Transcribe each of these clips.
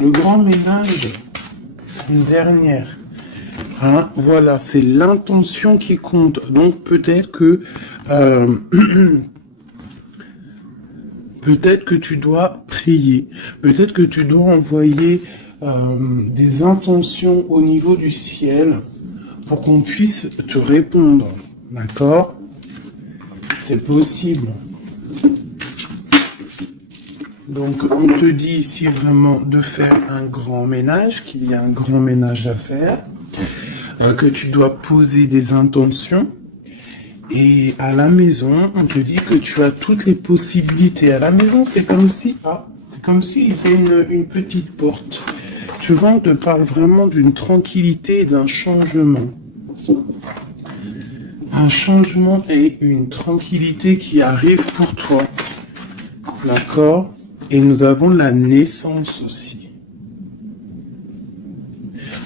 Le grand ménage, une dernière. Hein, voilà, c'est l'intention qui compte. Donc peut-être que peut-être que tu dois prier, peut-être que tu dois envoyer des intentions au niveau du ciel pour qu'on puisse te répondre. D'accord? C'est possible. Donc on te dit ici vraiment de faire un grand ménage, qu'il y a un grand ménage à faire, que tu dois poser des intentions. Et à la maison, on te dit que tu as toutes les possibilités. À la maison, c'est comme si, c'est comme s'il y avait une petite porte. Tu vois, on te parle vraiment d'une tranquillité et d'un changement. Un changement et une tranquillité qui arrive pour toi. D'accord? Et nous avons la naissance aussi.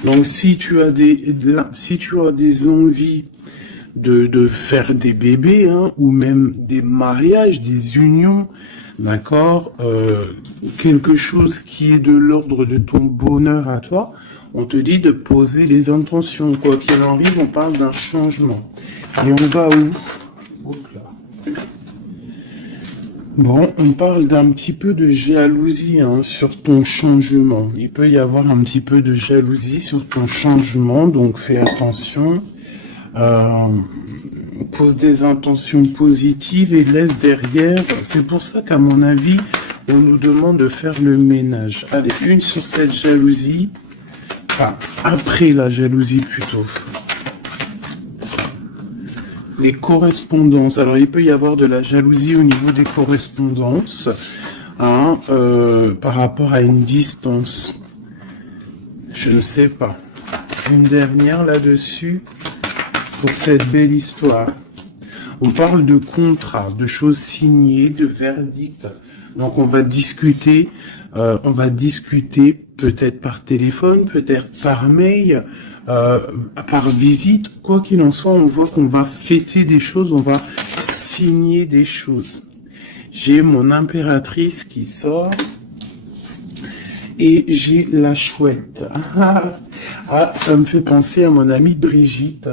Donc si tu as des envies de faire des bébés, hein, ou même des mariages, des unions, d'accord, quelque chose qui est de l'ordre de ton bonheur à toi, on te dit de poser les intentions. Quoi qu'il arrive, on parle d'un changement. Et on va où? Hop là. Bon, on parle d'un petit peu de jalousie, hein, sur ton changement. Il peut y avoir un petit peu de jalousie sur ton changement, donc fais attention. Pose des intentions positives et laisse derrière. C'est pour ça qu'à mon avis, on nous demande de faire le ménage. Allez, une sur cette jalousie. Enfin, après la jalousie plutôt. Les correspondances. Alors, il peut y avoir de la jalousie au niveau des correspondances, hein, par rapport à une distance. Je ne sais pas. Une dernière là-dessus pour cette belle histoire. On parle de contrat, de choses signées, de verdicts. Donc, on va discuter peut-être par téléphone, peut-être par mail, par visite. Quoi qu'il en soit, on voit qu'on va fêter des choses, on va signer des choses. J'ai mon impératrice qui sort et j'ai la chouette. Ça me fait penser à mon amie Brigitte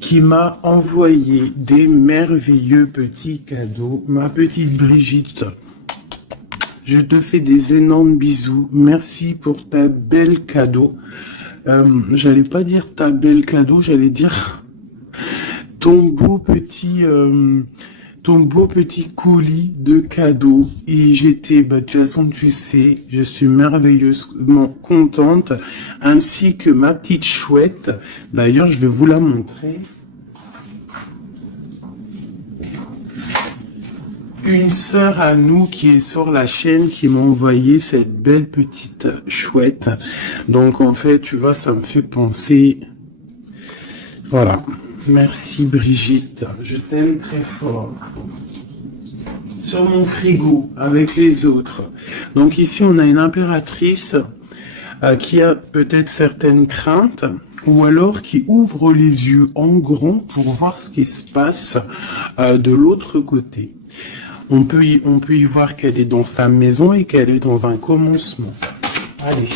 qui m'a envoyé des merveilleux petits cadeaux. Ma petite Brigitte, je te fais des énormes bisous. Merci pour ta belle cadeau. J'allais pas dire ta belle cadeau, j'allais dire ton beau petit colis de cadeaux. Et j'étais, de toute façon, tu sais, je suis merveilleusement contente, ainsi que ma petite chouette. D'ailleurs, je vais vous la montrer. Une sœur à nous qui est sur la chaîne qui m'a envoyé cette belle petite chouette. Donc en fait, tu vois, ça me fait penser. Voilà. Merci Brigitte. Je t'aime très fort. Sur mon frigo, avec les autres. Donc ici, on a une impératrice qui a peut-être certaines craintes, ou alors qui ouvre les yeux en grand pour voir ce qui se passe de l'autre côté. On peut y voir qu'elle est dans sa maison et qu'elle est dans un commencement. Allez.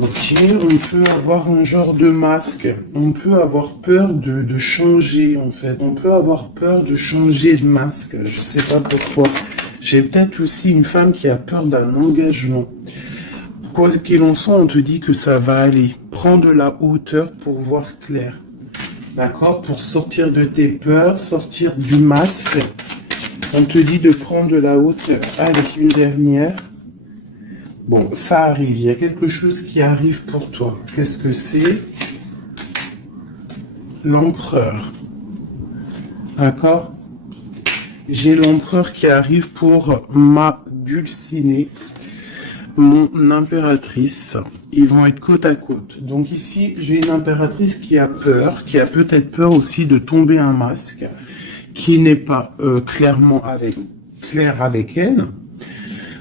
Ok, on peut avoir un genre de masque. On peut avoir peur de changer, en fait. On peut avoir peur de changer de masque. Je sais pas pourquoi. J'ai peut-être aussi une femme qui a peur d'un engagement. Quoi qu'il en soit, on te dit que ça va aller. Prends de la hauteur pour voir clair. D'accord? Pour sortir de tes peurs, sortir du masque. On te dit de prendre de la hauteur. Allez, une dernière. Bon, ça arrive. Il y a quelque chose qui arrive pour toi. Qu'est-ce que c'est? L'empereur. D'accord? J'ai l'empereur qui arrive pour ma dulcinée, mon impératrice. Ils vont être côte à côte. Donc ici, j'ai une impératrice qui a peur, qui a peut-être peur aussi de tomber un masque, qui n'est pas clair avec elle.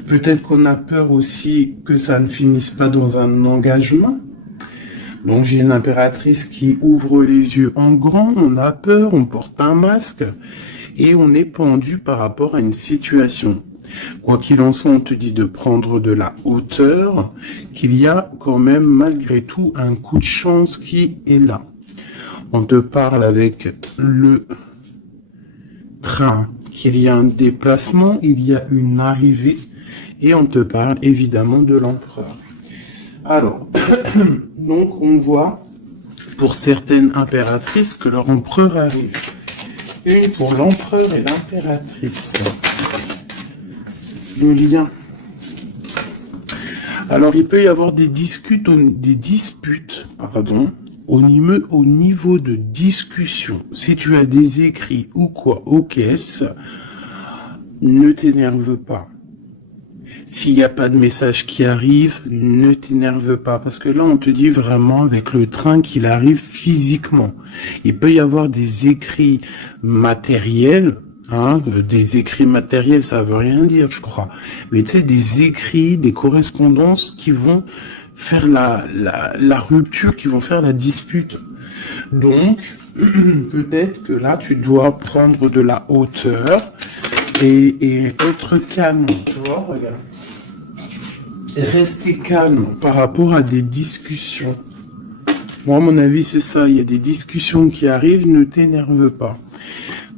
Peut-être qu'on a peur aussi que ça ne finisse pas dans un engagement. Donc j'ai une impératrice qui ouvre les yeux en grand, on a peur, on porte un masque et on est pendu par rapport à une situation. Quoi qu'il en soit, on te dit de prendre de la hauteur, qu'il y a quand même malgré tout un coup de chance qui est là. On te parle avec le train, qu'il y a un déplacement, il y a une arrivée, et on te parle évidemment de l'empereur. Alors, donc on voit pour certaines impératrices que leur empereur arrive. Une pour l'empereur et l'impératrice. Le lien. Alors il peut y avoir des disputes, au niveau de discussion. Si tu as des écrits ou quoi aux caisses, ne t'énerve pas. S'il n'y a pas de message qui arrive, ne t'énerve pas. Parce que là, on te dit vraiment avec le train qu'il arrive physiquement. Il peut y avoir des écrits matériels. Des écrits matériels, ça veut rien dire, je crois. Mais tu sais, des écrits, des correspondances qui vont faire la rupture, qui vont faire la dispute. Donc, peut-être que là, tu dois prendre de la hauteur et être calme, tu vois, regarde. Rester calme par rapport à des discussions. Moi, à mon avis, c'est ça. Il y a des discussions qui arrivent, ne t'énerve pas.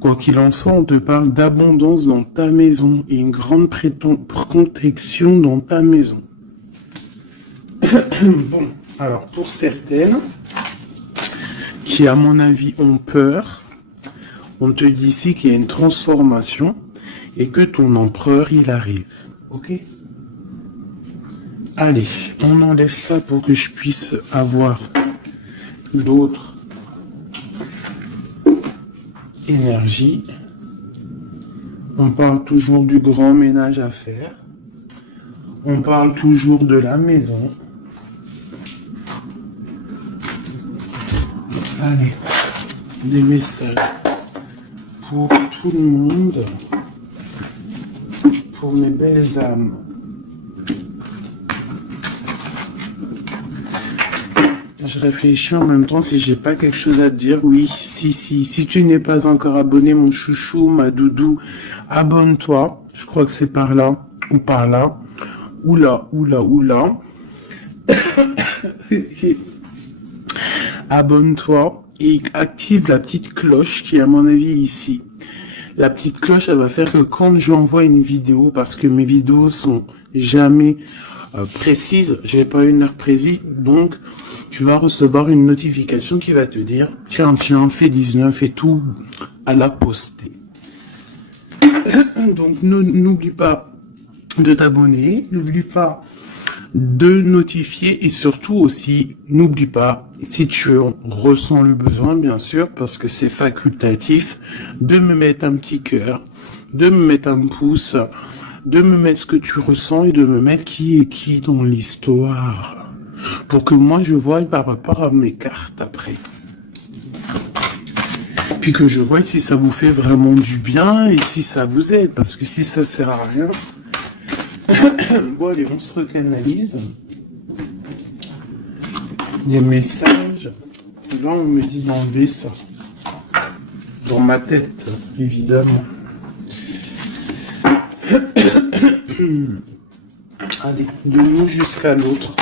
Quoi qu'il en soit, on te parle d'abondance dans ta maison et une grande protection dans ta maison. Bon, alors pour certaines qui, à mon avis, ont peur, on te dit ici qu'il y a une transformation et que ton empereur, il arrive. Ok ? Allez, on enlève ça pour que je puisse avoir d'autres énergies. On parle toujours du grand ménage à faire. On parle toujours de la maison. Allez, des messages pour tout le monde, pour mes belles âmes. Je réfléchis en même temps si j'ai pas quelque chose à te dire. Oui, si tu n'es pas encore abonné, mon chouchou, ma doudou, abonne-toi. Je crois que c'est par là ou par là. Oula. Abonne-toi et active la petite cloche qui est à mon avis ici. La petite cloche, elle va faire que quand j'envoie une vidéo, parce que mes vidéos sont jamais précises, j'ai pas une heure précise, donc tu vas recevoir une notification qui va te dire tiens, fais 19 et tout à la poster. Donc n'oublie pas de t'abonner, n'oublie pas de notifier et surtout aussi, n'oublie pas, si tu ressens le besoin, bien sûr, parce que c'est facultatif, de me mettre un petit cœur, de me mettre un pouce, de me mettre ce que tu ressens et de me mettre qui est qui dans l'histoire. Pour que moi je voie par rapport à mes cartes après. Puis que je vois si ça vous fait vraiment du bien et si ça vous aide. Parce que si ça sert à rien... Bon allez, on se recanalise. Des messages. Là on me dit d'enlever ça. Dans ma tête, évidemment. Allez, de nous jusqu'à l'autre.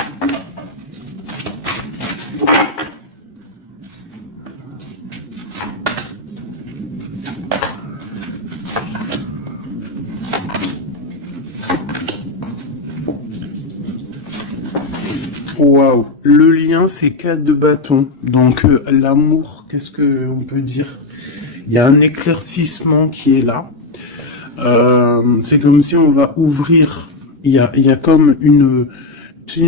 Waouh, le lien c'est 4 de bâton. Donc l'amour, qu'est-ce que on peut dire? Il y a un éclaircissement qui est là. C'est comme si on va ouvrir. Il y a comme une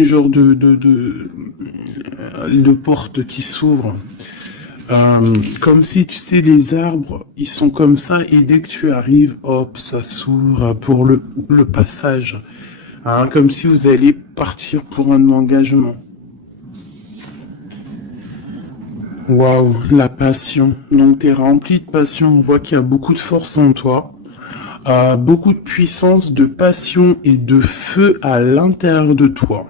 genre de porte qui s'ouvre. Comme si tu sais les arbres, ils sont comme ça et dès que tu arrives, hop, ça s'ouvre pour le passage. Comme si vous alliez partir pour un engagement. Waouh, la passion. Donc tu es rempli de passion, on voit qu'il y a beaucoup de force en toi. Beaucoup de puissance, de passion et de feu à l'intérieur de toi.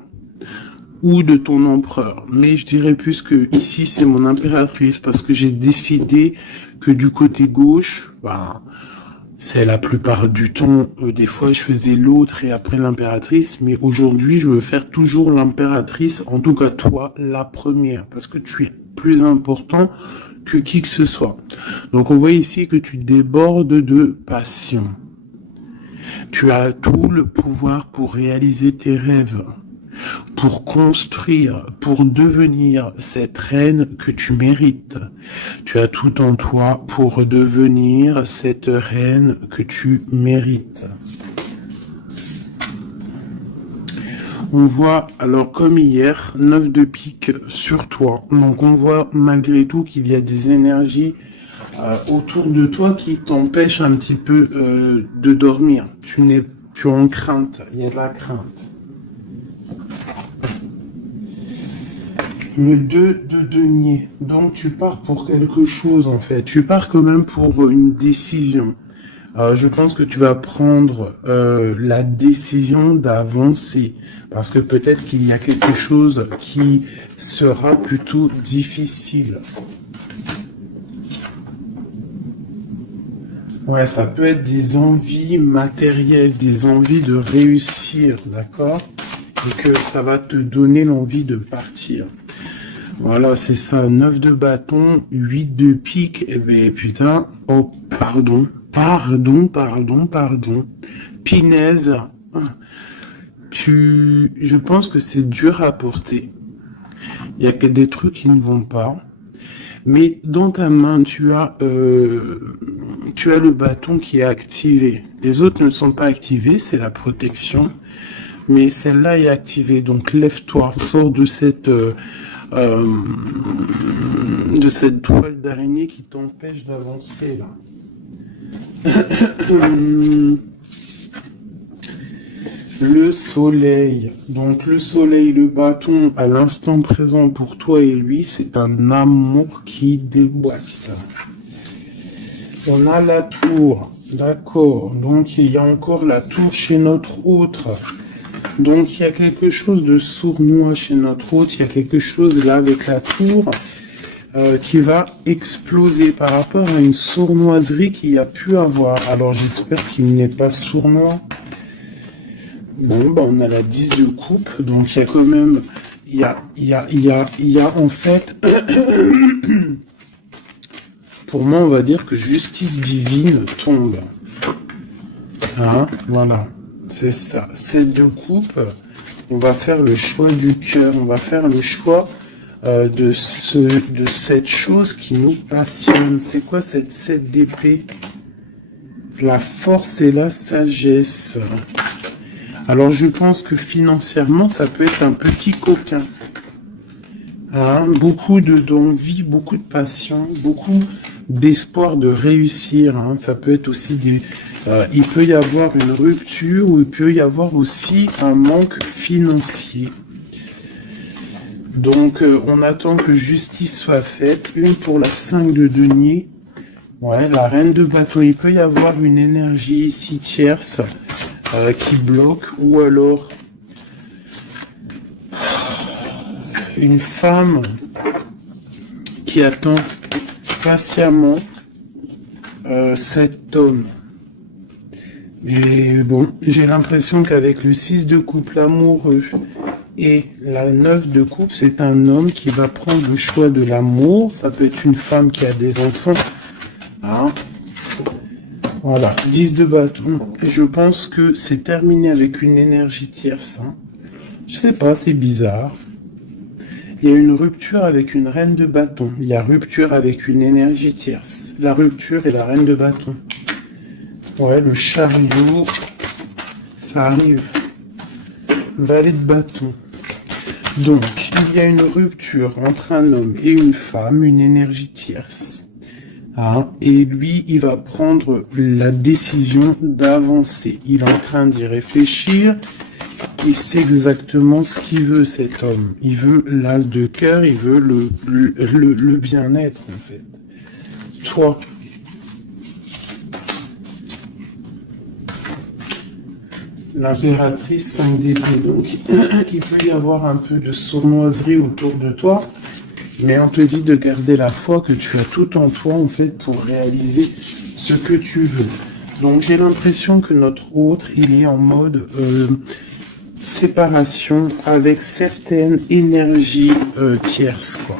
Ou de ton empereur. Mais je dirais plus que ici c'est mon impératrice parce que j'ai décidé que du côté gauche, C'est la plupart du temps, des fois je faisais l'autre et après l'impératrice, mais aujourd'hui je veux faire toujours l'impératrice, en tout cas toi, la première, parce que tu es plus important que qui que ce soit. Donc on voit ici que tu débordes de passion. Tu as tout le pouvoir pour réaliser tes rêves, pour construire, pour devenir cette reine que tu mérites. Tu as tout en toi pour devenir cette reine que tu mérites. On voit, alors comme hier, 9 de pique sur toi. Donc on voit malgré tout qu'il y a des énergies autour de toi qui t'empêchent un petit peu de dormir. Tu es en crainte, il y a de la crainte. Le 2 de denier. Donc tu pars pour quelque chose en fait. Tu pars quand même pour une décision. Je pense que tu vas prendre la décision d'avancer. Parce que peut-être qu'il y a quelque chose qui sera plutôt difficile. Ouais, ça peut être des envies matérielles, des envies de réussir, d'accord? Et que ça va te donner l'envie de partir. Voilà, c'est ça, 9 de bâton, 8 de pique, et ben putain, oh, pardon, Pinaise, je pense que c'est dur à porter. Il y a que des trucs qui ne vont pas. Mais dans ta main, tu as le bâton qui est activé. Les autres ne sont pas activés, c'est la protection. Mais celle-là est activée. Donc lève-toi, sors de cette toile d'araignée qui t'empêche d'avancer là. Le soleil. Donc le soleil, le bâton, à l'instant présent pour toi et lui, c'est un amour qui déboîte. On a la tour. D'accord. Donc il y a encore la tour chez notre autre. Donc il y a quelque chose de sournois chez notre autre. Il y a quelque chose là avec la tour qui va exploser par rapport à une sournoiserie qu'il y a pu avoir. Alors j'espère qu'il n'est pas sournois. Bon, bah on a la 10 de coupe, donc il y a quand même, il y a en fait, pour moi on va dire que justice divine tombe. Hein, voilà, c'est ça, 7 de coupe, on va faire le choix du cœur, on va faire le choix de cette chose qui nous passionne. C'est quoi cette 7 d'épée? La force et la sagesse. Alors je pense que financièrement, ça peut être un petit coquin. Hein, beaucoup d'envie, beaucoup de passion, beaucoup d'espoir de réussir. Hein. Ça peut être aussi il peut y avoir une rupture ou il peut y avoir aussi un manque financier. Donc on attend que justice soit faite. Une pour la 5 de denier. Ouais, la reine de bâton. Il peut y avoir une énergie ici tierce. Qui bloque, ou alors une femme qui attend patiemment cet homme. Mais bon, j'ai l'impression qu'avec le 6 de coupe, l'amoureux, et la 9 de coupe, c'est un homme qui va prendre le choix de l'amour. Ça peut être une femme qui a des enfants. Hein? Voilà, 10 de bâton. Et je pense que c'est terminé avec une énergie tierce. Hein. Je sais pas, c'est bizarre. Il y a une rupture avec une reine de bâton. Il y a rupture avec une énergie tierce. La rupture et la reine de bâton. Ouais, le chariot, ça arrive. Valet de bâton. Donc, il y a une rupture entre un homme et une femme, une énergie tierce. Ah, et lui, il va prendre la décision d'avancer. Il est en train d'y réfléchir. Il sait exactement ce qu'il veut, cet homme. Il veut l'as de cœur, il veut le bien-être, en fait. Toi. L'impératrice 5 d'épée. Donc, il peut y avoir un peu de sournoiserie autour de toi. Mais on te dit de garder la foi que tu as tout en toi, en fait, pour réaliser ce que tu veux. Donc j'ai l'impression que notre autre, il est en mode séparation avec certaines énergies tierces, quoi.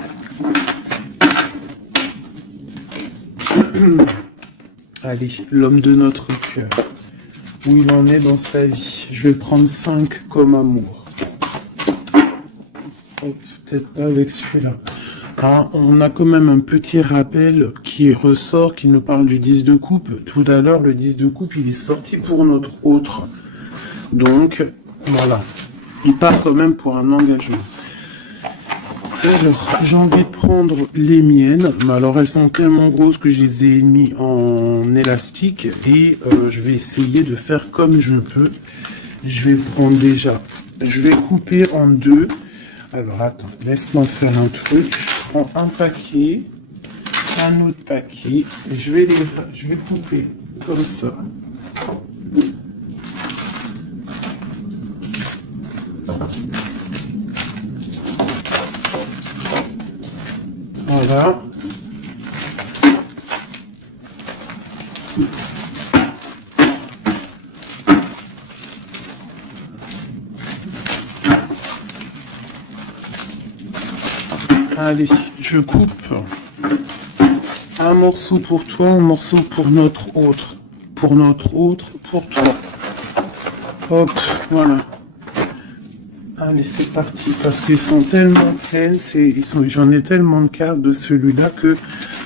Allez, l'homme de notre cœur. Où il en est dans sa vie. Je vais prendre 5 comme amour. Oh, peut-être pas avec celui-là. Ah, on a quand même un petit rappel qui ressort, qui nous parle du 10 de coupe. Tout à l'heure, le 10 de coupe, il est sorti pour notre autre. Donc, voilà. Il part quand même pour un engagement. Alors, j'ai envie de prendre les miennes, mais alors elles sont tellement grosses que je les ai mis en élastique et je vais essayer de faire comme je peux. Je vais prendre déjà, je vais couper en deux. Alors attends, laisse-moi faire un truc. Je prends un paquet, un autre paquet, je vais couper comme ça. Voilà. Allez, je coupe un morceau pour toi, un morceau pour notre autre. Pour notre autre, pour toi. Hop, voilà. Allez, c'est parti, parce qu'ils sont tellement pleines, j'en ai tellement de cartes de celui-là que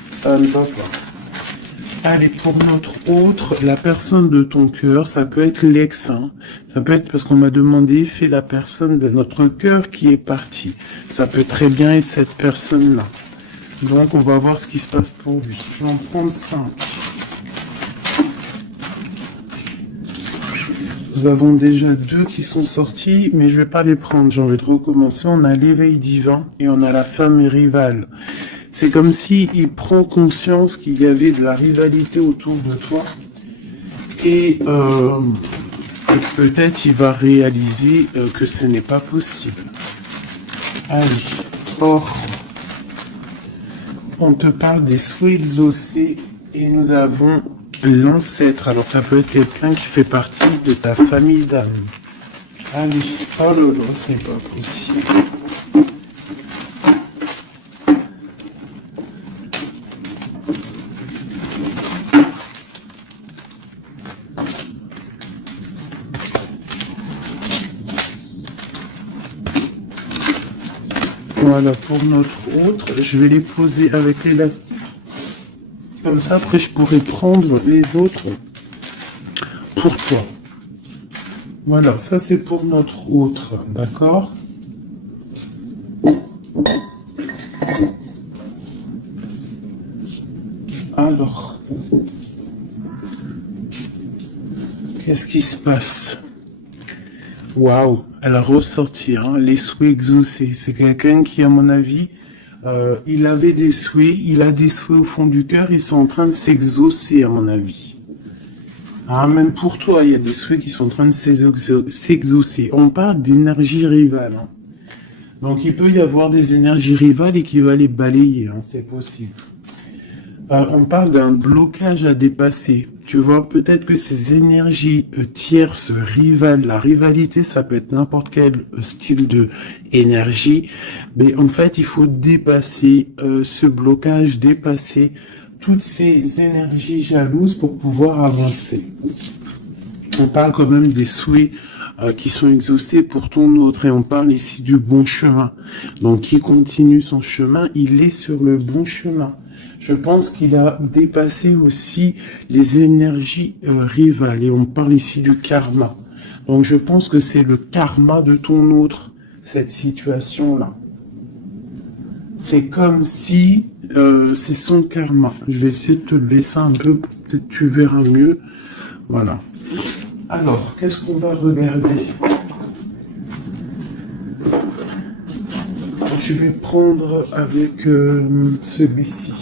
ça ne va pas. Allez, pour notre autre, la personne de ton cœur, ça peut être l'ex, hein. Ça peut être parce qu'on m'a demandé, fais la personne de notre cœur qui est partie. Ça peut très bien être cette personne-là. Donc, on va voir ce qui se passe pour lui. Je vais en prendre 5. Nous avons déjà 2 qui sont sortis, mais je vais pas les prendre. J'ai envie de recommencer. On a l'éveil divin et on a la femme rivale. C'est comme si il prend conscience qu'il y avait de la rivalité autour de toi et peut-être il va réaliser que ce n'est pas possible. Allez, or, on te parle des souhaits exaucés et nous avons l'ancêtre. Alors ça peut être quelqu'un qui fait partie de ta famille d'âme. Allez, oh là là, c'est pas possible. Voilà, pour notre autre, je vais les poser avec l'élastique. Comme ça, après, je pourrai prendre les autres pour toi. Voilà, ça c'est pour notre autre, d'accord? Alors, qu'est-ce qui se passe? Waouh, elle a ressorti, hein, les souhaits exaucés. C'est quelqu'un qui, à mon avis, il avait des souhaits, il a des souhaits au fond du cœur, ils sont en train de s'exaucer, à mon avis. Ah, même pour toi, il y a des souhaits qui sont en train de s'exaucer. On parle d'énergie rivale. Hein. Donc, il peut y avoir des énergies rivales et qui va les balayer, hein, c'est possible. On parle d'un blocage à dépasser. Tu vois, peut-être que ces énergies tierces, rivales, la rivalité, ça peut être n'importe quel style de énergie, mais en fait, il faut dépasser ce blocage, dépasser toutes ces énergies jalouses pour pouvoir avancer. On parle quand même des souhaits qui sont exaucés pour ton autre, et on parle ici du bon chemin. Donc, qui continue son chemin, il est sur le bon chemin. Je pense qu'il a dépassé aussi les énergies rivales. Et on parle ici du karma. Donc je pense que c'est le karma de ton autre, cette situation-là. C'est comme si c'est son karma. Je vais essayer de te lever ça un peu, peut-être tu verras mieux. Voilà. Alors, qu'est-ce qu'on va regarder? Je vais prendre avec celui-ci.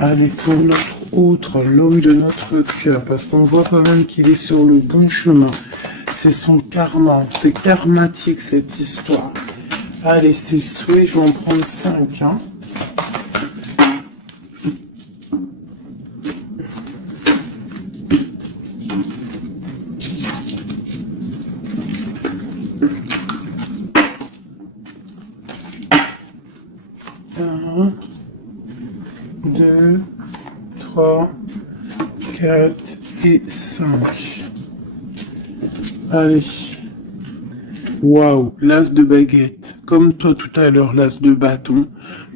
Allez, pour notre autre, l'homme de notre cœur, parce qu'on voit quand même qu'il est sur le bon chemin. C'est son karma, c'est karmatique cette histoire. Allez, c'est souhait, je vais en prendre 5. Hein. Un, 2, 3, 4 et 5. Allez. Waouh, l'as de baguette. Comme toi tout à l'heure, l'as de bâton.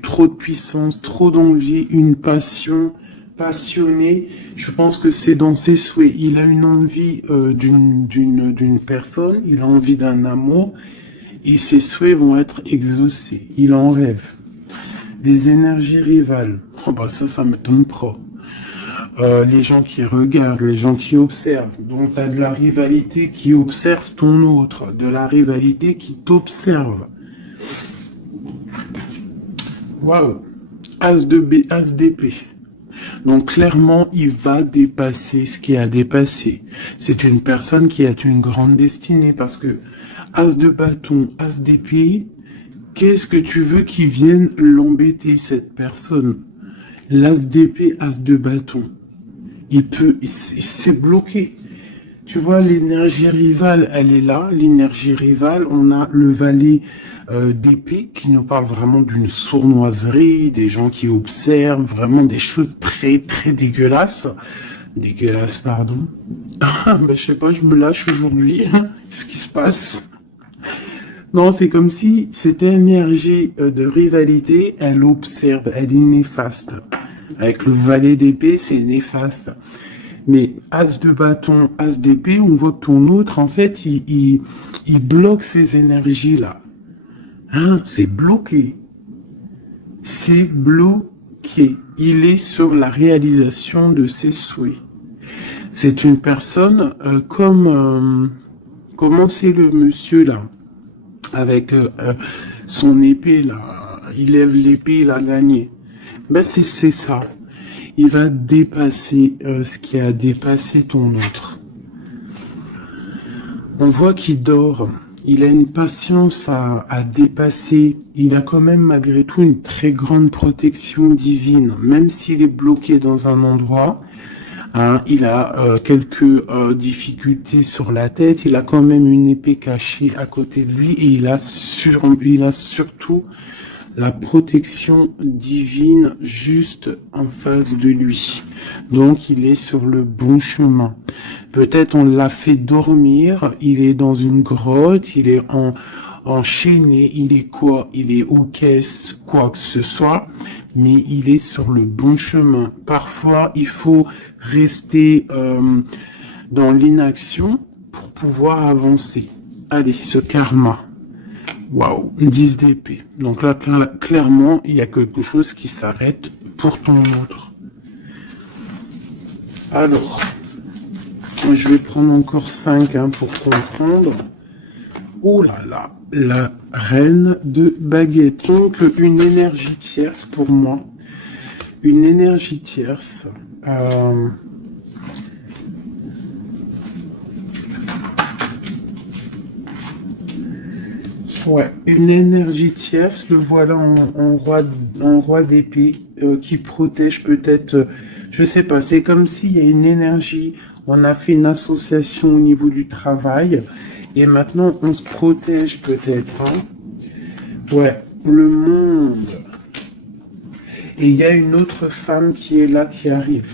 Trop de puissance, trop d'envie, une passion, passionné. Je pense que c'est dans ses souhaits. Il a une envie d'une personne, il a envie d'un amour, et ses souhaits vont être exaucés. Il en rêve. Les énergies rivales. Oh bah ça m'étonne pas. Les gens qui regardent, les gens qui observent. Donc, tu as de la rivalité qui observe ton autre, de la rivalité qui t'observe. Waouh! As de B, As d'épée. Donc, clairement, il va dépasser ce qui a dépassé. C'est une personne qui a une grande destinée parce que As de bâton, As d'épée, qu'est-ce que tu veux qui vienne l'embêter, cette personne? L'As d'épée, As de bâton. Il s'est bloqué. Tu vois, l'énergie rivale, elle est là. L'énergie rivale, on a le valet d'épée qui nous parle vraiment d'une sournoiserie, des gens qui observent vraiment des choses très, très dégueulasses. Dégueulasses, pardon. Ah, ben, je sais pas, je me lâche aujourd'hui. Qu'est-ce qui se passe? Non, c'est comme si cette énergie de rivalité, elle observe, elle est néfaste. Avec le valet d'épée, c'est néfaste. Mais As de bâton, As d'épée, on voit que ton autre, en fait, il bloque ces énergies-là. Hein, c'est bloqué. C'est bloqué. Il est sur la réalisation de ses souhaits. C'est une personne comment c'est le monsieur là, avec son épée là, il lève l'épée, il a gagné. Ben c'est ça. Il va dépasser ce qui a dépassé ton autre. On voit qu'il dort. Il a une patience à dépasser. Il a quand même malgré tout une très grande protection divine. Même s'il est bloqué dans un endroit, hein, il a quelques difficultés sur la tête. Il a quand même une épée cachée à côté de lui. Et il a surtout la protection divine juste en face de lui. Donc il est sur le bon chemin. Peut-être on l'a fait dormir, il est dans une grotte, il est enchaîné, il est quoi? Il est aux caisses, quoi que ce soit, mais il est sur le bon chemin. Parfois il faut rester dans l'inaction pour pouvoir avancer. Allez, ce karma. Waouh, 10 d'épée. Donc là, clairement, il y a quelque chose qui s'arrête pour ton autre. Alors, je vais prendre encore 5 pour comprendre. Oh là là, la reine de baguette. Donc, une énergie tierce pour moi. Une énergie tierce. Ouais, une énergie tierce, le voilà en roi d'épée qui protège peut-être, je sais pas, c'est comme s'il y a une énergie, on a fait une association au niveau du travail et maintenant on se protège peut-être. Hein. Ouais, le monde. Et il y a une autre femme qui est là, qui arrive.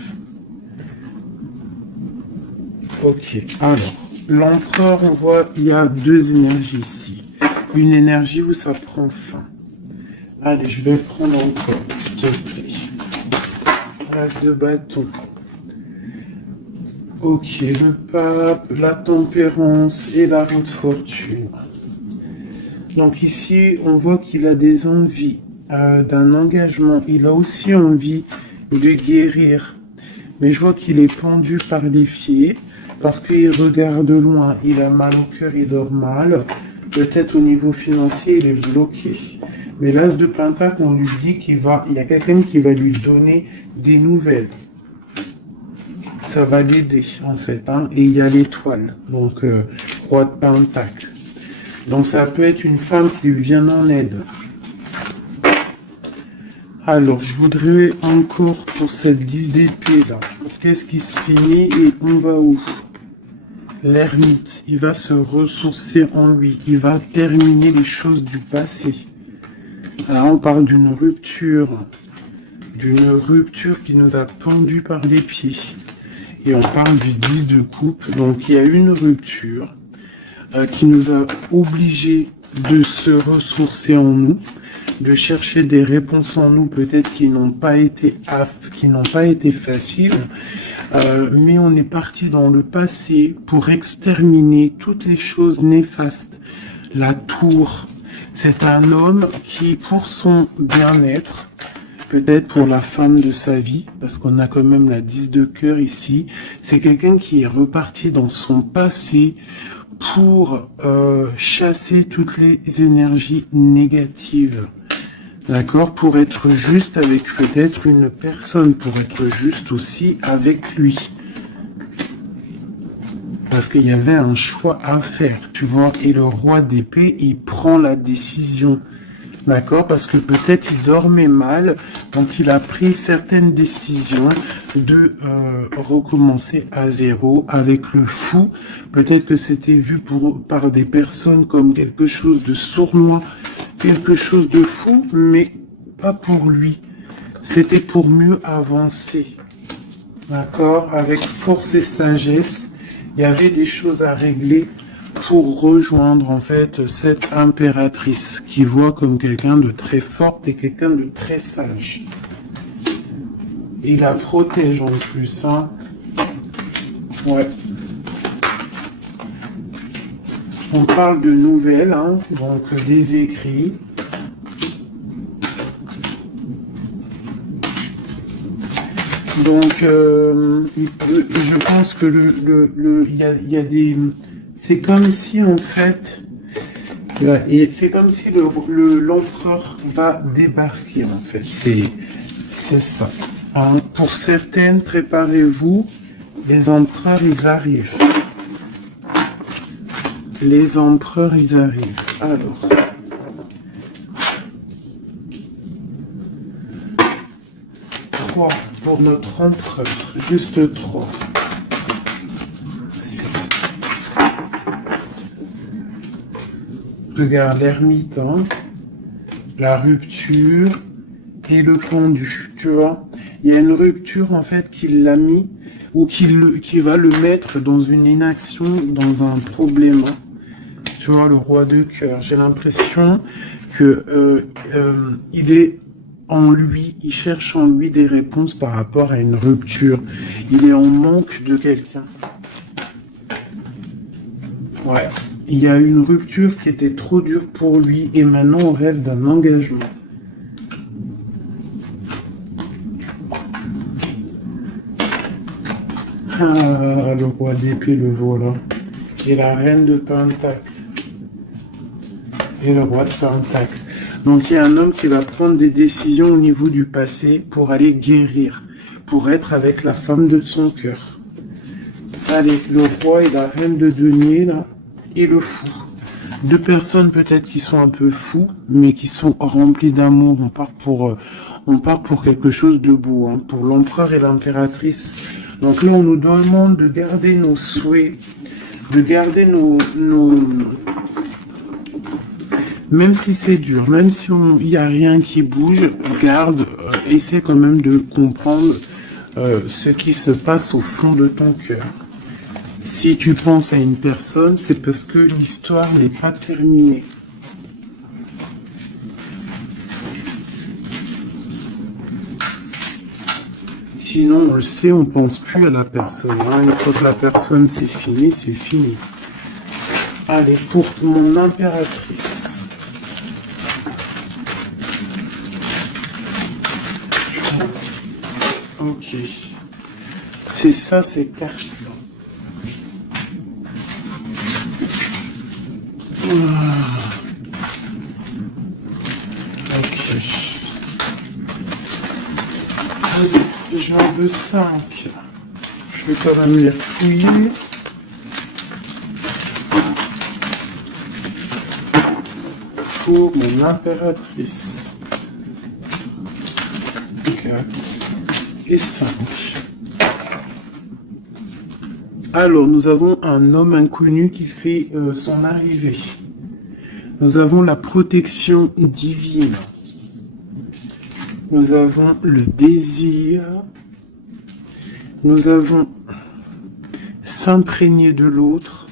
Ok, alors, l'empereur, on voit, il y a 2 énergies ici. Une énergie où ça prend fin. Allez, je vais prendre encore, s'il te plaît. L'as de bâton. Ok, le pape, la tempérance et la roue de fortune. Donc ici, on voit qu'il a des envies d'un engagement. Il a aussi envie de guérir. Mais je vois qu'il est pendu par les pieds parce qu'il regarde loin. Il a mal au cœur, il dort mal. Peut-être au niveau financier, il est bloqué. Mais l'as de pentacle, on lui dit qu'il y a quelqu'un qui va lui donner des nouvelles. Ça va l'aider, en fait. Hein. Et il y a l'étoile, donc roi de pentacle. Donc ça peut être une femme qui lui vient en aide. Alors, je voudrais encore pour cette 10 d'épée là. Qu'est-ce qui se finit et on va où? L'ermite, il va se ressourcer en lui. Il va terminer les choses du passé. Là, on parle d'une rupture qui nous a pendu par les pieds. Et on parle du 10 de coupe. Donc, il y a une rupture qui nous a obligés de se ressourcer en nous, de chercher des réponses en nous, peut-être qui n'ont pas été faciles, mais on est parti dans le passé pour exterminer toutes les choses néfastes. La tour, c'est un homme qui, pour son bien-être, peut-être pour la femme de sa vie, parce qu'on a quand même la 10 de cœur ici, c'est quelqu'un qui est reparti dans son passé pour chasser toutes les énergies négatives. D'accord? Pour être juste avec peut-être une personne, pour être juste aussi avec lui. Parce qu'il y avait un choix à faire, tu vois. Et le roi d'épée, il prend la décision. D'accord? Parce que peut-être il dormait mal, donc il a pris certaines décisions de recommencer à zéro avec le fou. Peut-être que c'était vu par des personnes comme quelque chose de sournois, quelque chose de fou, mais pas pour lui. C'était pour mieux avancer. D'accord? Avec force et sagesse, il y avait des choses à régler pour rejoindre en fait cette impératrice qui voit comme quelqu'un de très forte et quelqu'un de très sage. Et il la protège en plus, hein. Ouais. On parle de nouvelles, hein, donc des écrits. Donc, je pense que il y a des... C'est comme si, en fait, et c'est comme si l'empereur va débarquer, en fait. C'est ça. Hein, pour certaines, préparez-vous, les empereurs, ils arrivent. Les empereurs, ils arrivent. Alors. 3 pour notre empereur. Juste 3. Regarde l'ermite, hein, la rupture et le pendu, tu vois. Il y a une rupture en fait qui l'a mis ou qui va le mettre dans une inaction, dans un problème. Tu vois, le roi de cœur. J'ai l'impression que il est en lui, il cherche en lui des réponses par rapport à une rupture. Il est en manque de quelqu'un. Ouais. Il y a une rupture qui était trop dure pour lui et maintenant on rêve d'un engagement. Ah, le roi d'épée, le voilà. Et la reine de Pentacle. Et le roi de Pentacle. Donc il y a un homme qui va prendre des décisions au niveau du passé pour aller guérir, pour être avec la femme de son cœur. Allez, le roi et la reine de denier, là. Et le fou. Deux personnes peut-être qui sont un peu fous, mais qui sont remplies d'amour. On part pour quelque chose de beau, hein, pour l'empereur et l'impératrice. Donc là, on nous demande de garder nos souhaits, de garder même si c'est dur, même si il n'y a rien qui bouge, garde, essaie quand même de comprendre ce qui se passe au fond de ton cœur. Si tu penses à une personne, c'est parce que l'histoire n'est pas terminée. Sinon, on le sait, on pense plus à la personne. Hein. Une fois que la personne c'est fini, c'est fini. Allez, pour mon impératrice. Ok. C'est ça, c'est cartes. Ok. Allez, j'en veux 5. Je vais quand même les fouiller. Pour mon impératrice. 4 et 5. Alors, nous avons un homme inconnu qui fait son arrivée. Nous avons la protection divine. Nous avons le désir. Nous avons s'imprégner de l'autre.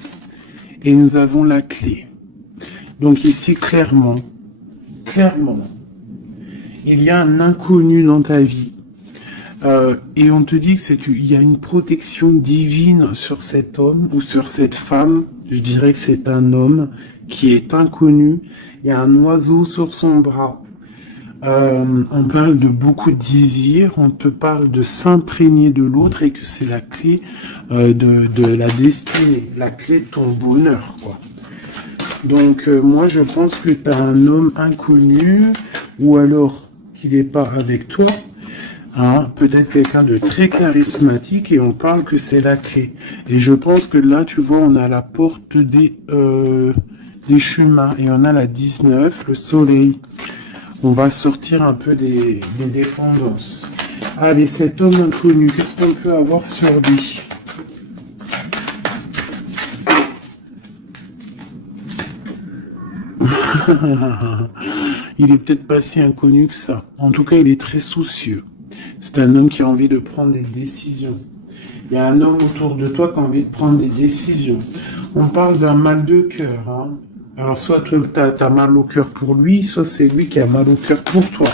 Et nous avons la clé. Donc ici, clairement, il y a un inconnu dans ta vie. Et on te dit que il y a une protection divine sur cet homme ou sur cette femme. Je dirais que c'est un homme qui est inconnu. Il y a un oiseau sur son bras. On parle de beaucoup de désirs. On te parle de s'imprégner de l'autre et que c'est la clé de la destinée, la clé de ton bonheur, quoi. Donc moi je pense que tu as un homme inconnu ou alors qu'il n'est pas avec toi. Hein, peut-être quelqu'un de très charismatique et on parle que c'est la clé. Et je pense que là, tu vois, on a la porte des chemins et on a la 19, le soleil. On va sortir un peu des dépendances. Allez, cet homme inconnu, qu'est-ce qu'on peut avoir sur lui? Il est peut-être pas si inconnu que ça. En tout cas, il est très soucieux. C'est un homme qui a envie de prendre des décisions. Il y a un homme autour de toi qui a envie de prendre des décisions. On parle d'un mal de cœur. Hein. Alors, soit tu as mal au cœur pour lui, soit c'est lui qui a mal au cœur pour toi.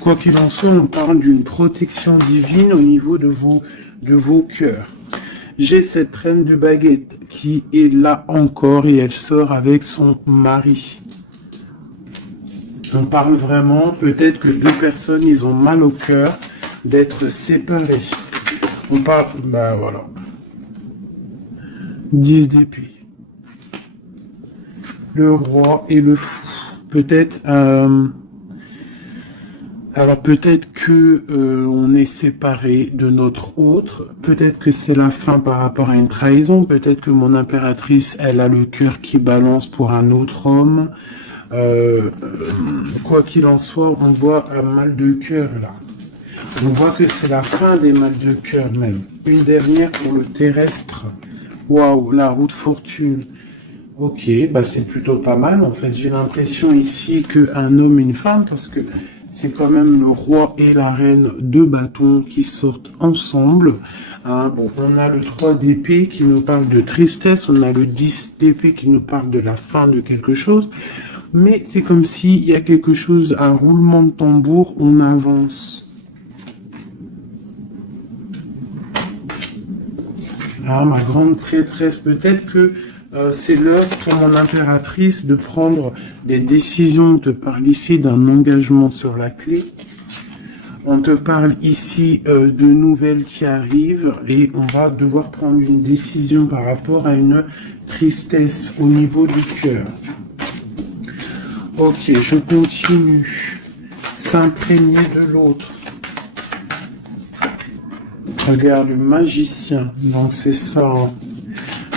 Quoi qu'il en soit, on parle d'une protection divine au niveau de vos cœurs. J'ai cette reine de baguette qui est là encore et elle sort avec son mari. On parle vraiment, peut-être que deux personnes, ils ont mal au cœur d'être séparés. On parle, ben voilà. 10 d'épée. Le roi et le fou. Peut-être, alors peut-être que on est séparé de notre autre. Peut-être que c'est la fin par rapport à une trahison. Peut-être que mon impératrice, elle a le cœur qui balance pour un autre homme. Quoi qu'il en soit, on voit un mal de cœur là. On voit que c'est la fin des mal de cœur même. Une dernière pour le terrestre. Waouh, la roue de fortune. Ok, bah c'est plutôt pas mal. En fait, j'ai l'impression ici qu'un homme et une femme, parce que c'est quand même le roi et la reine, deux bâtons qui sortent ensemble. Hein, bon, on a le 3 d'épée qui nous parle de tristesse, on a le 10 d'épée qui nous parle de la fin de quelque chose. Mais c'est comme s'il y a quelque chose, un roulement de tambour, on avance. Ah, ma grande prêtresse, peut-être que c'est l'heure pour mon impératrice de prendre des décisions. On te parle ici d'un engagement sur la clé. On te parle ici de nouvelles qui arrivent et on va devoir prendre une décision par rapport à une tristesse au niveau du cœur. Ok, je continue. S'imprégner de l'autre. Regarde, le magicien. Donc c'est ça. Hein.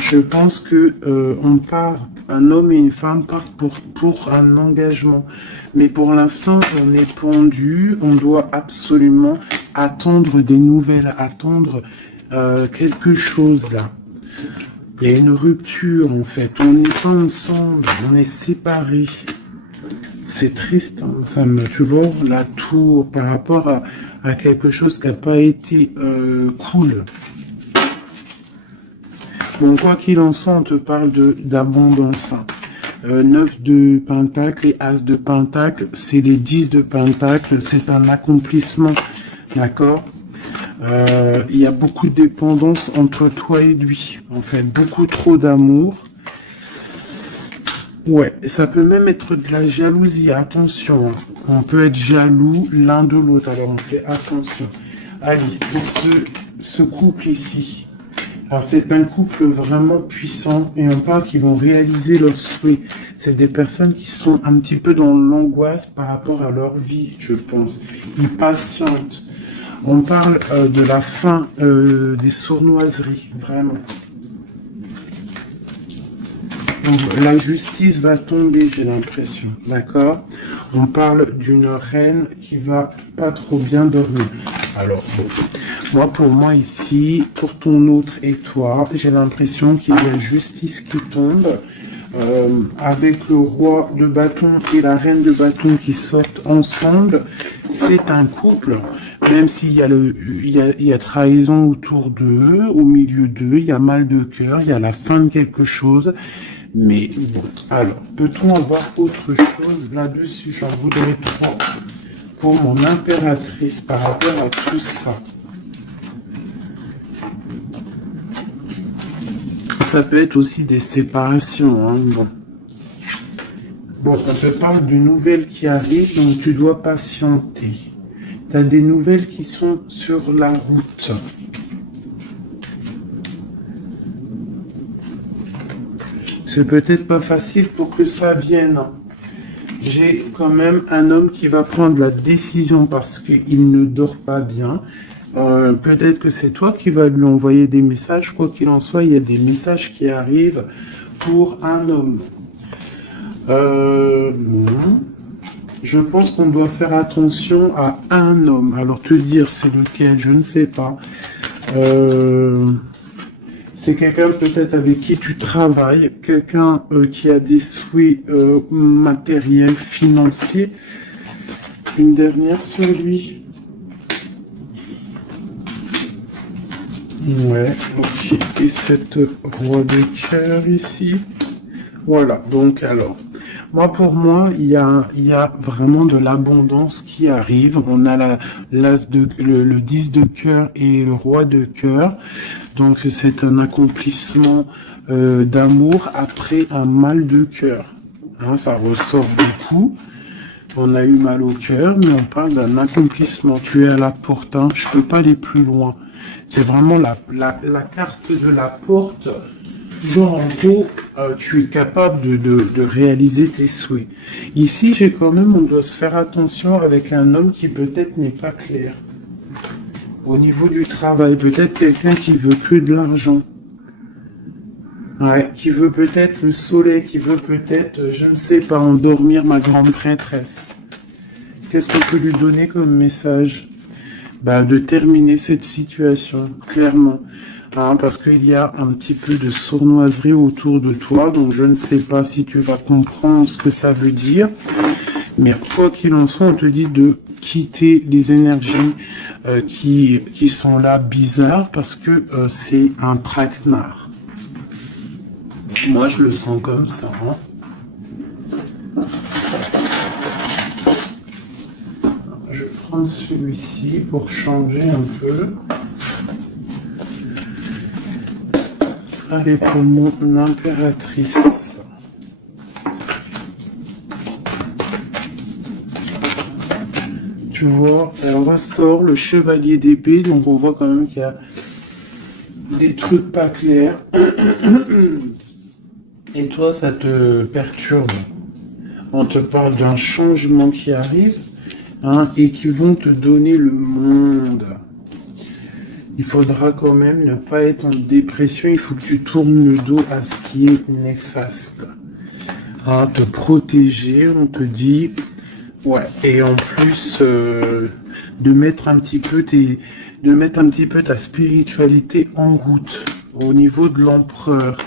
Je pense que on part, un homme et une femme partent pour un engagement. Mais pour l'instant, on est pendu. On doit absolument attendre des nouvelles, attendre quelque chose là. Il y a une rupture en fait. On n'est pas ensemble, on est séparés. C'est triste, hein. Ça me, tu vois, la tour par rapport à quelque chose qui n'a pas été cool. Bon, quoi qu'il en soit, on te parle d'abondance. 9 de pentacle et as de pentacle, c'est les 10 de pentacle, c'est un accomplissement, d'accord. Il y a beaucoup de dépendance entre toi et lui, en fait, beaucoup trop d'amour. Ouais, ça peut même être de la jalousie, attention, on peut être jaloux l'un de l'autre, alors on fait attention. Allez, pour ce couple ici, alors c'est un couple vraiment puissant et on parle qu'ils vont réaliser leurs souhaits. C'est des personnes qui sont un petit peu dans l'angoisse par rapport à leur vie, je pense. Ils patientent. On parle de la fin des sournoiseries, vraiment. Donc, la justice va tomber, j'ai l'impression, d'accord? On parle d'une reine qui va pas trop bien dormir. Alors, bon. Moi, pour moi ici, pour ton autre et toi, j'ai l'impression qu'il y a justice qui tombe. Avec le roi de bâton et la reine de bâton qui sortent ensemble, c'est un couple. Même s'il y a il y a trahison autour d'eux, au milieu d'eux, il y a mal de cœur, il y a la fin de quelque chose. Mais bon, alors, peut-on avoir autre chose là-dessus? J'en voudrais trop pour mon impératrice par rapport à tout ça. Ça peut être aussi des séparations. Hein, bon. Bon, on te parle de nouvelles qui arrivent, donc tu dois patienter. Tu as des nouvelles qui sont sur la route. C'est peut-être pas facile pour que ça vienne. J'ai quand même un homme qui va prendre la décision parce qu'il ne dort pas bien. Peut-être que c'est toi qui vas lui envoyer des messages. Quoi qu'il en soit, il y a des messages qui arrivent pour un homme. Je pense qu'on doit faire attention à un homme. Alors te dire c'est lequel, je ne sais pas. C'est quelqu'un peut-être avec qui tu travailles, quelqu'un qui a des souhaits matériels, financiers. Une dernière sur lui. Ouais, ok. Et cette roi de cœur ici. Voilà, donc alors, pour moi, il y a vraiment de l'abondance qui arrive. On a le 10 de cœur et le roi de cœur. Donc c'est un accomplissement d'amour après un mal de cœur. Hein, ça ressort beaucoup. On a eu mal au cœur, mais on parle d'un accomplissement. Tu es à la porte, hein, je peux pas aller plus loin. C'est vraiment la carte de la porte. Genre en gros, tu es capable de réaliser tes souhaits. Ici, j'ai quand même, on doit se faire attention avec un homme qui peut-être n'est pas clair. Au niveau du travail, peut-être quelqu'un qui veut que de l'argent. Ouais, qui veut peut-être le soleil, qui veut peut-être, je ne sais pas, endormir ma grande prêtresse. Qu'est-ce qu'on peut lui donner comme message? Bah, de terminer cette situation, clairement. Hein, parce qu'il y a un petit peu de sournoiserie autour de toi, donc je ne sais pas si tu vas comprendre ce que ça veut dire. Mais quoi qu'il en soit, on te dit de quitter les énergies qui sont là bizarres, parce que c'est un traquenard. Moi, je le sens comme ça. Hein. Je vais prendre celui-ci pour changer un peu. Allez, pour mon impératrice. Tu vois, elle ressort le chevalier d'épée, donc on voit quand même qu'il y a des trucs pas clairs. Et toi, ça te perturbe. On te parle d'un changement qui arrive, hein, et qui vont te donner le monde. Il faudra quand même ne pas être en dépression, il faut que tu tournes le dos à ce qui est néfaste. Hein, te protéger, on te dit, ouais, et en plus de mettre un petit peu ta spiritualité en route au niveau de l'empereur.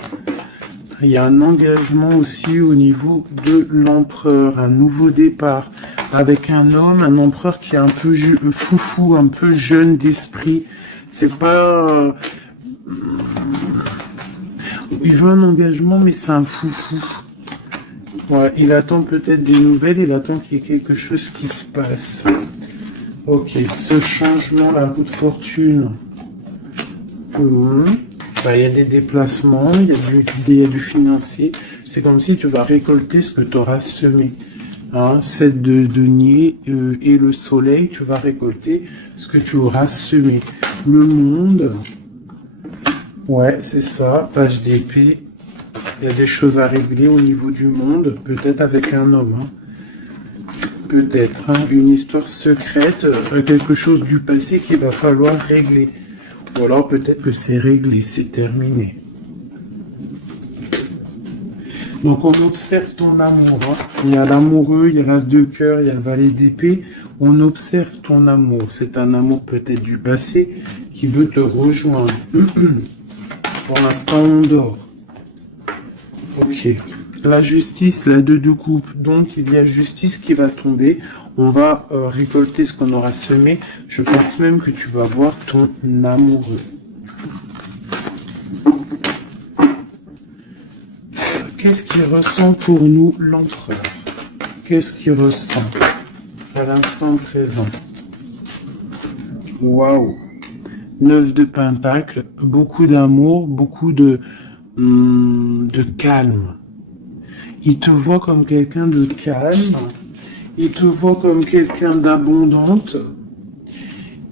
Il y a un engagement aussi au niveau de l'empereur, un nouveau départ avec un homme, un empereur qui est un peu foufou, un peu jeune d'esprit. C'est pas... il veut un engagement, mais c'est un foufou. Ouais, il attend peut-être des nouvelles, il attend qu'il y ait quelque chose qui se passe. Ok, ce changement, la roue de fortune. Bah, il y a des déplacements, il y a du financier. C'est comme si tu vas récolter ce que tu auras semé. Hein, 7 de denier et le soleil, tu vas récolter ce que tu auras semé. Le monde, ouais, c'est ça, page d'épée. Il y a des choses à régler au niveau du monde, peut-être avec un homme. Hein. Peut-être, hein, une histoire secrète, quelque chose du passé qu'il va falloir régler. Ou alors peut-être que c'est réglé, c'est terminé. Donc on observe ton amour. Hein. Il y a l'amoureux, il y a l'as de cœur, il y a le valet d'épée. On observe ton amour. C'est un amour peut-être du passé qui veut te rejoindre. Pour l'instant, on dort. Ok. La justice, la 2 de coupe. Donc il y a justice qui va tomber. On va récolter ce qu'on aura semé. Je pense même que tu vas voir ton amoureux. Qu'est-ce qu'il ressent pour nous, l'empereur? Qu'est-ce qu'il ressent à l'instant présent? Waouh! 9 de Pentacle, beaucoup d'amour, beaucoup de calme. Il te voit comme quelqu'un de calme, il te voit comme quelqu'un d'abondante.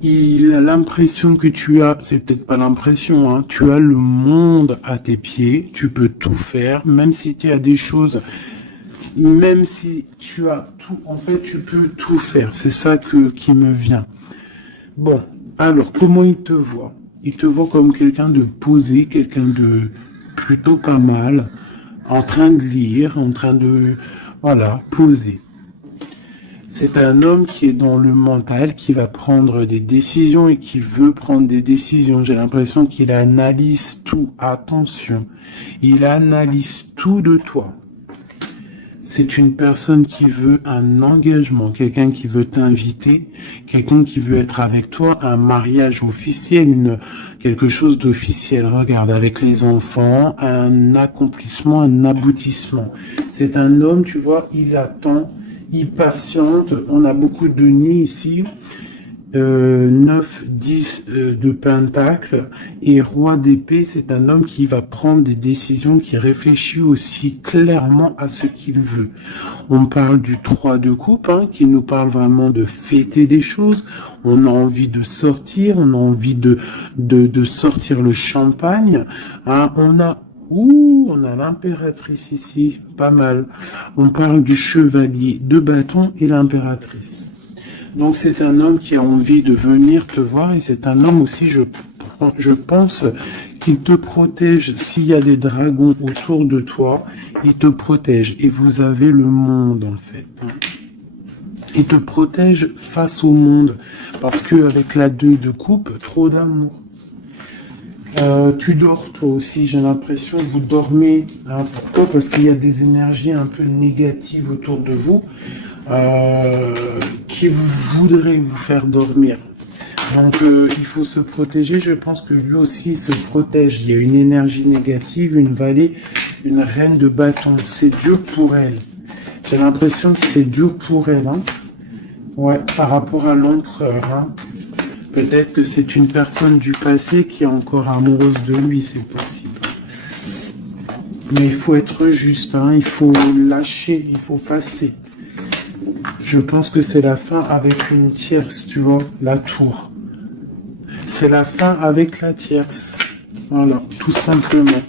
Il a l'impression que tu as, c'est peut-être pas l'impression, hein, tu as le monde à tes pieds, tu peux tout faire, même si tu as des choses, même si tu as tout, en fait, tu peux tout faire. C'est ça qui me vient. Bon, alors, comment il te voit? Il te voit comme quelqu'un de posé, quelqu'un de plutôt pas mal, en train de lire, en train de, voilà, poser. C'est un homme qui est dans le mental, qui va prendre des décisions et qui veut prendre des décisions. J'ai l'impression qu'il analyse tout. Attention, il analyse tout de toi. C'est une personne qui veut un engagement, quelqu'un qui veut t'inviter, quelqu'un qui veut être avec toi, un mariage officiel, quelque chose d'officiel. Regarde, avec les enfants, un accomplissement, un aboutissement. C'est un homme, tu vois, il attend. Il patiente, on a beaucoup de nids ici, 9, 10 de Pentacle, et Roi d'épée, c'est un homme qui va prendre des décisions, qui réfléchit aussi clairement à ce qu'il veut. On parle du 3 de coupe, hein, qui nous parle vraiment de fêter des choses, on a envie de sortir, on a envie de sortir le champagne, hein, on a l'impératrice ici, pas mal. On parle du chevalier de bâton et l'impératrice. Donc c'est un homme qui a envie de venir te voir et c'est un homme aussi, je pense, qu'il te protège. S'il y a des dragons autour de toi, il te protège. Et vous avez le monde en fait. Il te protège face au monde. Parce qu'avec la 2 de coupe, trop d'amour. Tu dors toi aussi, j'ai l'impression que vous dormez. Hein, pourquoi? Parce qu'il y a des énergies un peu négatives autour de vous qui voudraient vous faire dormir. Donc il faut se protéger, je pense que lui aussi se protège. Il y a une énergie négative, une vallée, une reine de bâton. C'est dur pour elle. J'ai l'impression que c'est dur pour elle. Hein. Ouais, par rapport à l'empereur. Hein. Peut-être que c'est une personne du passé qui est encore amoureuse de lui, c'est possible. Mais il faut être juste, hein, il faut lâcher, il faut passer. Je pense que c'est la fin avec une tierce, tu vois, la tour. C'est la fin avec la tierce. Voilà, tout simplement.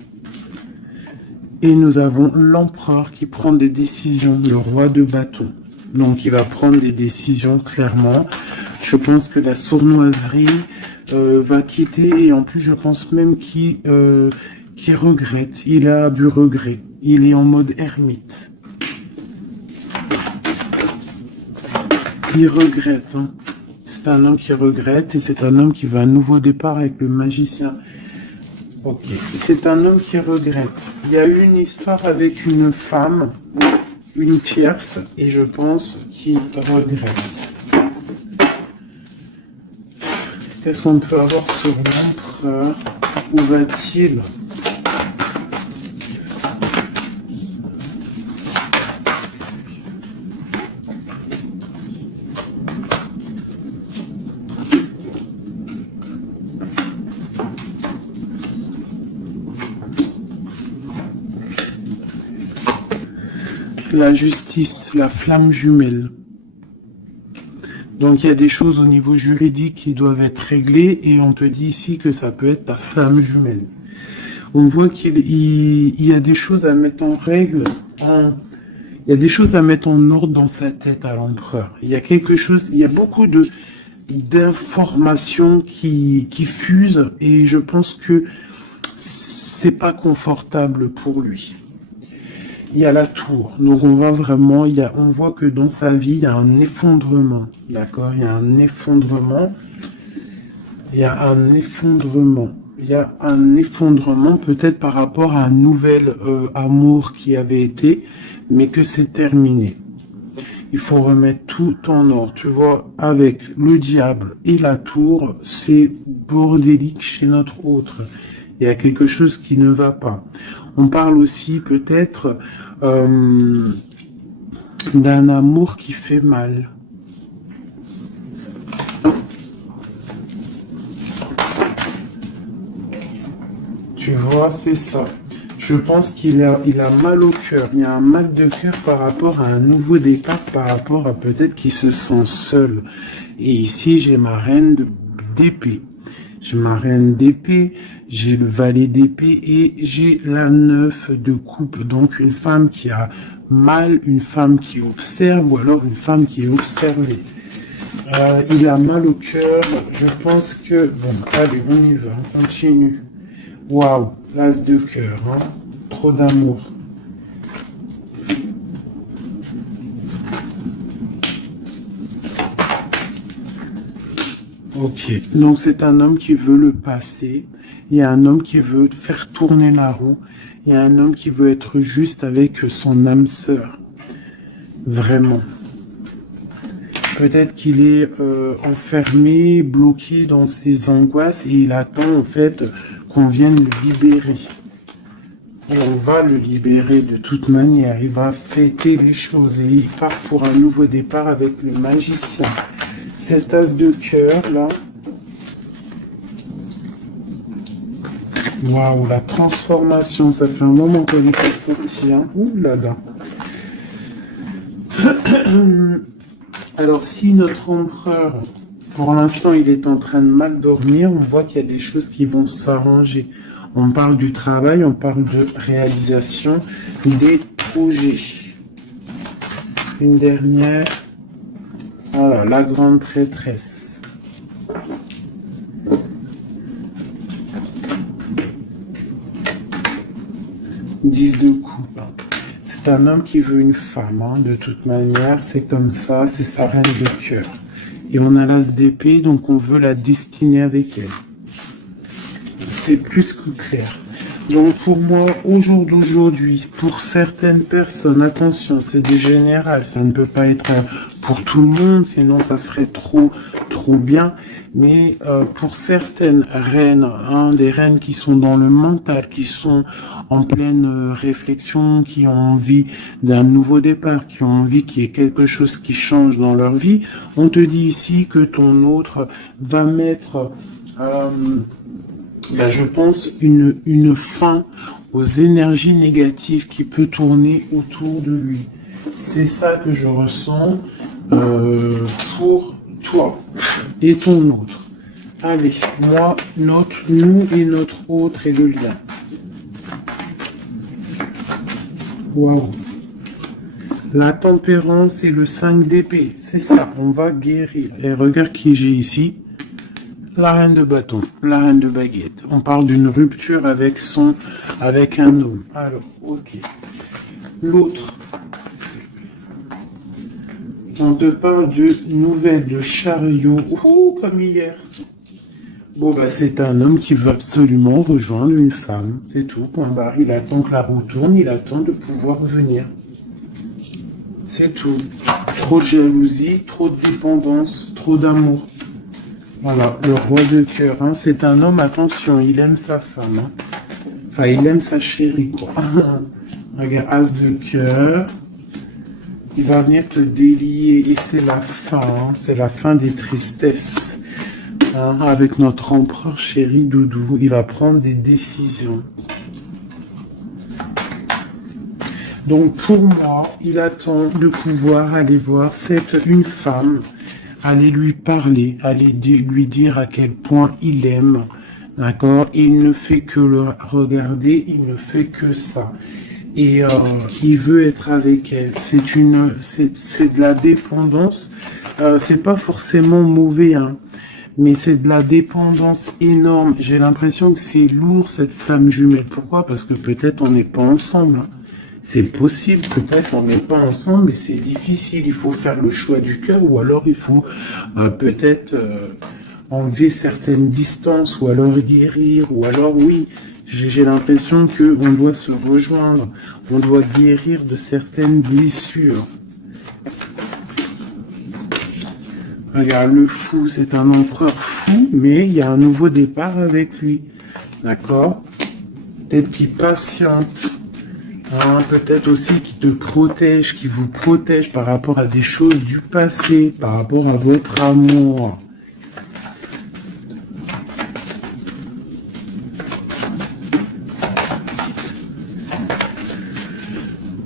Et nous avons l'empereur qui prend des décisions, le roi de bâton. Donc il va prendre des décisions clairement. Je pense que la sournoiserie va quitter et en plus je pense même qu'il regrette. Il a du regret. Il est en mode ermite. Il regrette. Hein. C'est un homme qui regrette et c'est un homme qui veut un nouveau départ avec le magicien. Ok. C'est un homme qui regrette. Il y a eu une histoire avec une femme, une tierce, et je pense qu'il regrette. Qu'est-ce qu'on peut avoir sur l'empereur? Où va-t-il? La justice, la flamme jumelle. Donc il y a des choses au niveau juridique qui doivent être réglées et on te dit ici que ça peut être ta flamme jumelle. On voit qu'il y a des choses à mettre en règle, il y a des choses à mettre en ordre dans sa tête à l'empereur. Il y a quelque chose, il y a beaucoup d'informations qui fusent et je pense que c'est pas confortable pour lui. il y a la tour. Donc on voit vraiment, on voit que dans sa vie, il y a un effondrement. D'accord? Il y a un effondrement. Il y a un effondrement. Il y a un effondrement peut-être par rapport à un nouvel amour qui avait été, mais que c'est terminé. Il faut remettre tout en ordre. Tu vois, avec le diable et la tour, c'est bordélique chez notre autre. Il y a quelque chose qui ne va pas. On parle aussi peut-être d'un amour qui fait mal. Tu vois, c'est ça. Je pense qu'il a mal au cœur. Il y a un mal de cœur par rapport à un nouveau départ, par rapport à peut-être qu'il se sent seul. Et ici, j'ai ma reine d'épée. J'ai ma reine d'épée, j'ai le valet d'épée et j'ai la 9 de coupe. Donc une femme qui a mal, une femme qui observe ou alors une femme qui est observée. Il a mal au cœur. Je pense que... Bon, allez, on y va, on continue. Waouh, l'as de cœur, hein. Trop d'amour. Ok, donc c'est un homme qui veut le passé, il y a un homme qui veut faire tourner la roue, il y a un homme qui veut être juste avec son âme sœur. Vraiment. Peut-être qu'il est enfermé, bloqué dans ses angoisses et il attend en fait qu'on vienne le libérer. Et on va le libérer de toute manière. Il va fêter les choses et il part pour un nouveau départ avec le magicien. Cet as de cœur là. Waouh, la transformation, ça fait un moment qu'elle n'est pas sortie. Hein. Ouh là là. Alors si notre empereur, pour l'instant, il est en train de mal dormir, on voit qu'il y a des choses qui vont s'arranger. On parle du travail, on parle de réalisation des projets. Une dernière. Voilà, la grande prêtresse. Dix de coupe. C'est un homme qui veut une femme, hein, de toute manière. C'est comme ça, c'est sa reine de cœur. Et on a l'as d'épée, donc on veut la destiner avec elle. C'est plus que clair. Donc pour moi, au jour d'aujourd'hui, pour certaines personnes, attention, c'est des générales, ça ne peut pas être pour tout le monde, sinon ça serait trop bien. Mais pour certaines reines, hein, des reines qui sont dans le mental, qui sont en pleine réflexion, qui ont envie d'un nouveau départ, qui ont envie qu'il y ait quelque chose qui change dans leur vie, on te dit ici que ton autre va mettre... je pense une fin aux énergies négatives qui peut tourner autour de lui. C'est ça que je ressens pour toi et ton autre. Allez, moi, nous et notre autre et le lien. Waouh. La tempérance et le 5 d'épée, c'est ça, on va guérir. Et regarde qui j'ai ici. La reine de bâton, la reine de baguette. On parle d'une rupture avec un homme. Alors, ok. L'autre. On te parle de nouvelles de chariot. Oh, comme hier. Bon, bah, c'est un homme qui veut absolument rejoindre une femme. C'est tout, point barre. Il attend que la roue tourne, il attend de pouvoir venir. C'est tout. Trop de jalousie, trop de dépendance, trop d'amour. Voilà, le roi de cœur, hein, c'est un homme, attention, il aime sa femme. Hein. Enfin, il aime sa chérie, quoi. Regarde, as de cœur. Il va venir te délier et c'est la fin, hein, c'est la fin des tristesses. Hein, avec notre empereur chéri Doudou, il va prendre des décisions. Donc pour moi, il attend de pouvoir aller voir une femme, aller lui parler, aller lui dire à quel point il aime, d'accord? Il ne fait que le regarder, il ne fait que ça. Et il veut être avec elle. C'est de la dépendance. C'est pas forcément mauvais, hein, mais c'est de la dépendance énorme. J'ai l'impression que c'est lourd cette flamme jumelle. Pourquoi? Parce que peut-être on n'est pas ensemble. Hein. C'est possible, peut-être on n'est pas ensemble et c'est difficile. Il faut faire le choix du cœur ou alors il faut peut-être enlever certaines distances ou alors guérir ou alors oui, j'ai l'impression qu'on doit se rejoindre, on doit guérir de certaines blessures. Regarde, le fou, c'est un empereur fou, mais il y a un nouveau départ avec lui. D'accord? Peut-être qu'il patiente. Hein, peut-être aussi qu'il te protège, qu'il vous protège par rapport à des choses du passé, par rapport à votre amour.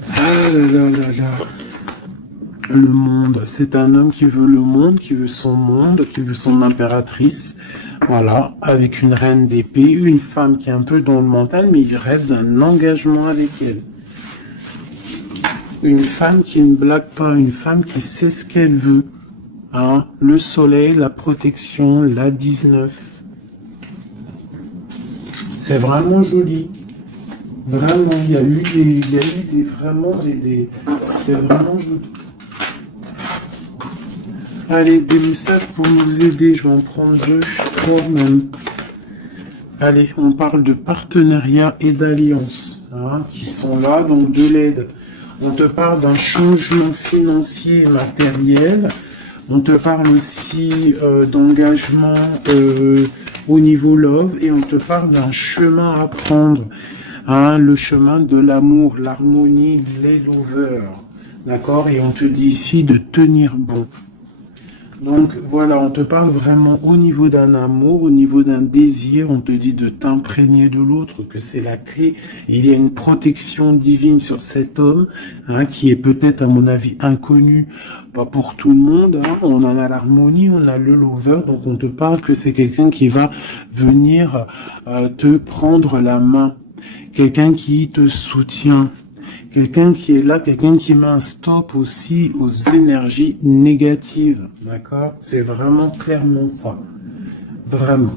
Ah là là là là. Le monde, c'est un homme qui veut le monde, qui veut son monde, qui veut son impératrice. Voilà, avec une reine d'épée, une femme qui est un peu dans le mental, mais il rêve d'un engagement avec elle. Une femme qui ne blague pas, une femme qui sait ce qu'elle veut. Hein, le soleil, la protection, la 19. C'est vraiment joli. Vraiment, il y a eu c'est vraiment joli. Allez, des messages pour nous aider. Je vais en prendre 2, 3 même. Allez, on parle de partenariat et d'alliance hein, qui sont là, donc de l'aide. On te parle d'un changement financier et matériel. On te parle aussi d'engagement au niveau love et on te parle d'un chemin à prendre. Hein, le chemin de l'amour, l'harmonie, les lovers. D'accord? Et on te dit ici de tenir bon. Donc voilà, on te parle vraiment au niveau d'un amour, au niveau d'un désir, on te dit de t'imprégner de l'autre, que c'est la clé. Il y a une protection divine sur cet homme, hein, qui est peut-être à mon avis inconnu, pas pour tout le monde. Hein. On en a l'harmonie, on a le lover, donc on te parle que c'est quelqu'un qui va venir te prendre la main, quelqu'un qui te soutient. Quelqu'un qui est là, quelqu'un qui met un stop aussi aux énergies négatives, d'accord? C'est vraiment clairement ça, vraiment.